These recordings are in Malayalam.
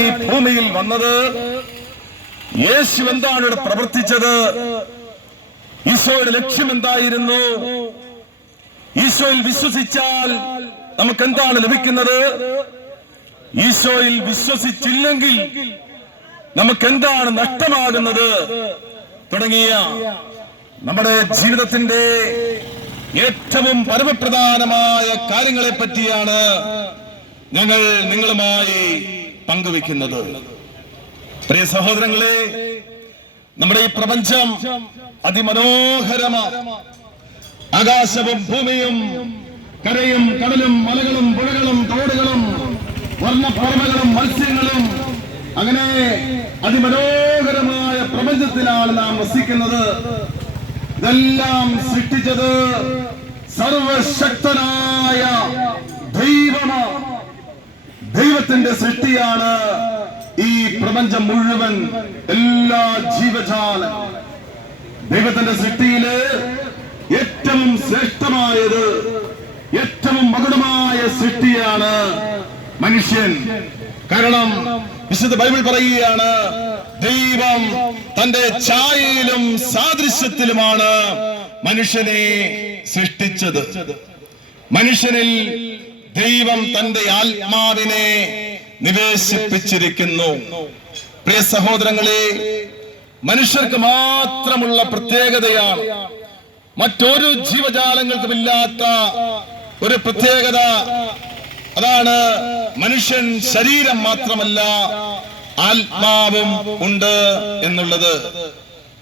ഈ ഭൂമിയിൽ വന്നത് യേശു എന്താണ് ഇവിടെ പ്രവർത്തിച്ചത്? ഈശോയുടെ ലക്ഷ്യം എന്തായിരുന്നു? ഈശോയിൽ വിശ്വസിച്ചാൽ നമുക്ക് എന്താണ് ലഭിക്കുന്നത്? ഈശോയിൽ വിശ്വസിച്ചില്ലെങ്കിൽ നമുക്ക് എന്താണ് നഷ്ടമാകുന്നത്? തുടങ്ങിയ നമ്മുടെ ജീവിതത്തിന്റെ ഏറ്റവും പരമപ്രധാനമായ കാര്യങ്ങളെ പറ്റിയാണ് ഞങ്ങൾ നിങ്ങളുമായി പങ്കുവെക്കുന്നത് പ്രിയ സഹോദരങ്ങളെ നമ്മുടെ ഈ പ്രപഞ്ചം അതിമനോഹരമാണ് ആകാശവും ഭൂമിയും കരയും കടലും മലകളും പുഴകളും തോടുകളും വർണപ്പറമകളും മത്സ്യങ്ങളും അങ്ങനെ അതിമനോഹരമായ പ്രപഞ്ചത്തിലാണ് നാം വസിക്കുന്നത്. ഇതെല്ലാം സൃഷ്ടിച്ചത് സർവശക്തനായ ദൈവത്തിന്റെ സൃഷ്ടിയാണ് ഈ പ്രപഞ്ചം മുഴുവൻ എല്ലാ ജീവജാല. ദൈവത്തിന്റെ സൃഷ്ടിയിൽ ഏറ്റവും ശ്രേഷ്ഠമായത് ഏറ്റവും മകുടമായ സൃഷ്ടിയാണ് മനുഷ്യൻ. കാരണം വിശുദ്ധ ബൈബിൾ പറയുകയാണ് ദൈവം തന്റെ ഛായയിലും സാദൃശ്യത്തിലുമാണ് മനുഷ്യനെ സൃഷ്ടിച്ചത്. മനുഷ്യനിൽ ദൈവം തന്റെ ആത്മാവിനെ നിവേശിപ്പിച്ചിരിക്കുന്നു. പ്രിയ സഹോദരങ്ങളെ മനുഷ്യർക്ക് മാത്രമുള്ള പ്രത്യേകതയാണ് മറ്റൊരു ജീവജാലങ്ങൾക്കും ഇല്ലാത്ത ഒരു പ്രത്യേകത. അതാണ് മനുഷ്യൻ ശരീരം മാത്രമല്ല ആത്മാവും ഉണ്ട് എന്നുള്ളത്.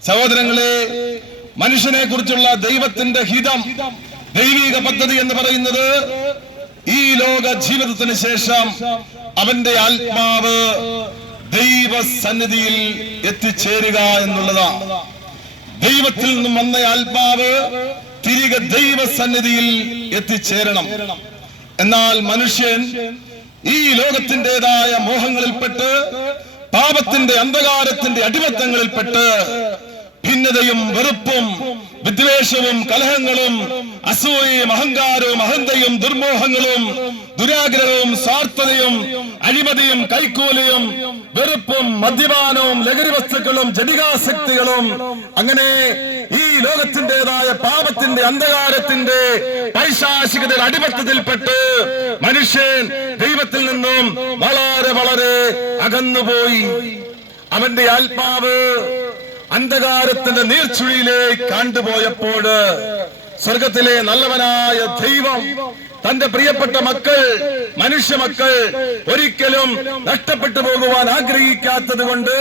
സഹോദരങ്ങളെ മനുഷ്യനെ കുറിച്ചുള്ള ദൈവത്തിന്റെ ഹിതം ദൈവിക പദ്ധതി എന്ന് പറയുന്നത് ഈ ലോക ജീവിതത്തിന് ശേഷം അവന്റെ ആത്മാവ് ദൈവസന്നിധിയിൽ എത്തിച്ചേരുക എന്നുള്ളതാണ്. ദൈവത്തിൽ നിന്നും വന്ന ആത്മാവ് തിരികെ ദൈവസന്നിധിയിൽ എത്തിച്ചേരണം. എന്നാൽ മനുഷ്യൻ ഈ ലോകത്തിന്റെതായ മോഹങ്ങളിൽപ്പെട്ട് പാപത്തിന്റെ അന്ധകാരത്തിന്റെ അടിമത്തങ്ങളിൽപ്പെട്ട് ഭിന്നതയും വെറുപ്പും വിദ്വേഷവും കലഹങ്ങളും അസൂയയും അഹങ്കാരവും അഹന്തയും ദുർമോഹങ്ങളും ദുരാഗ്രഹവും സ്വാർത്ഥതയും അഴിമതിയും കൈക്കൂലിയും വെറുപ്പും മദ്യപാനവും ലഹരി വസ്തുക്കളും ജടികാസക്തികളും അങ്ങനെ ഈ ലോകത്തിന്റെതായ പാപത്തിന്റെ അന്ധകാരത്തിന്റെ പൈശാചികതയുടെ അടിമത്തത്തിൽപ്പെട്ട് മനുഷ്യൻ ദൈവത്തിൽ നിന്നും വളരെ വളരെ അകന്നുപോയി. അവന്റെ ആത്മാവ് അന്ധകാരത്തിന്റെ നീർച്ചുഴിയിലേക്ക് കണ്ടുപോയപ്പോൾ സ്വർഗത്തിലെ നല്ലവനായ ദൈവം തന്റെ പ്രിയപ്പെട്ട മക്കൾ മനുഷ്യ മക്കൾ ഒരിക്കലും നഷ്ടപ്പെട്ടു പോകുവാൻ ആഗ്രഹിക്കാത്തത് കൊണ്ട്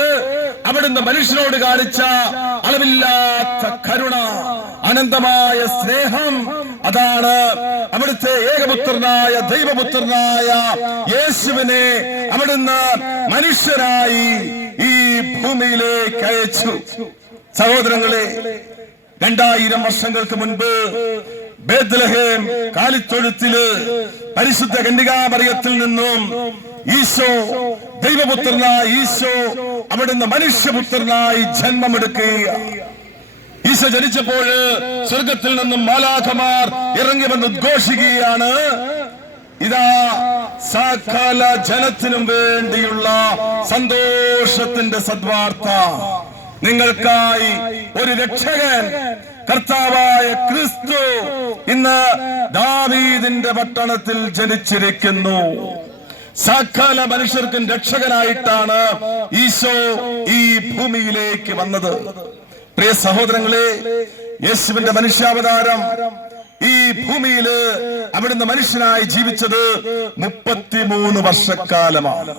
അവിടുന്ന് മനുഷ്യനോട് കാണിച്ച അളവില്ലാത്ത കരുണ അനന്തമായ സ്നേഹം അതാണ് അവിടുത്തെ ഏകപുത്രനായ ദൈവപുത്രനായ യേശുവിനെ അവിടുന്ന് മനുഷ്യരായി ഈ ഭൂമിയിലേക്ക് അയച്ചു സഹോദരങ്ങളെ രണ്ടായിരം വർഷങ്ങൾക്ക് മുൻപ് ബേദ്ലഹേം കാലിത്തൊഴുത്തിൽ പരിശുദ്ധ ഖണ്ഡികാമറിയത്തിൽ നിന്നും ഈശോ ദൈവപുത്രനായി ഈശോ അവിടുന്ന് മനുഷ്യപുത്രനായി ജന്മമെടുക്കുക ഈശോ ജനിച്ചപ്പോൾ സ്വർഗത്തിൽ നിന്നും മാലാഖമാർ ഇറങ്ങി വന്ന് ഉദ്ഘോഷിക്കുകയാണ്. ഇതാ സകല ജനത്തിനും വേണ്ടിയുള്ള സന്തോഷത്തിന്റെ സദ്വാർത്ത. നിങ്ങൾക്കായി ഒരു രക്ഷകൻ കർത്താവായ ക്രിസ്തു ഇന്ന് ദാവീദിന്റെ പട്ടണത്തിൽ ജനിച്ചിരിക്കുന്നു. സകല മനുഷ്യർക്കും രക്ഷകനായിട്ടാണ് ഈശോ ഈ ഭൂമിയിലേക്ക് വന്നത്. പ്രിയ സഹോദരങ്ങളെ യേശുവിന്റെ മനുഷ്യാവതാരം ഈ ഭൂമിയിൽ അവിടുന്ന് മനുഷ്യനായി ജീവിച്ചത് മുപ്പത്തിമൂന്ന് വർഷക്കാലമാണ്.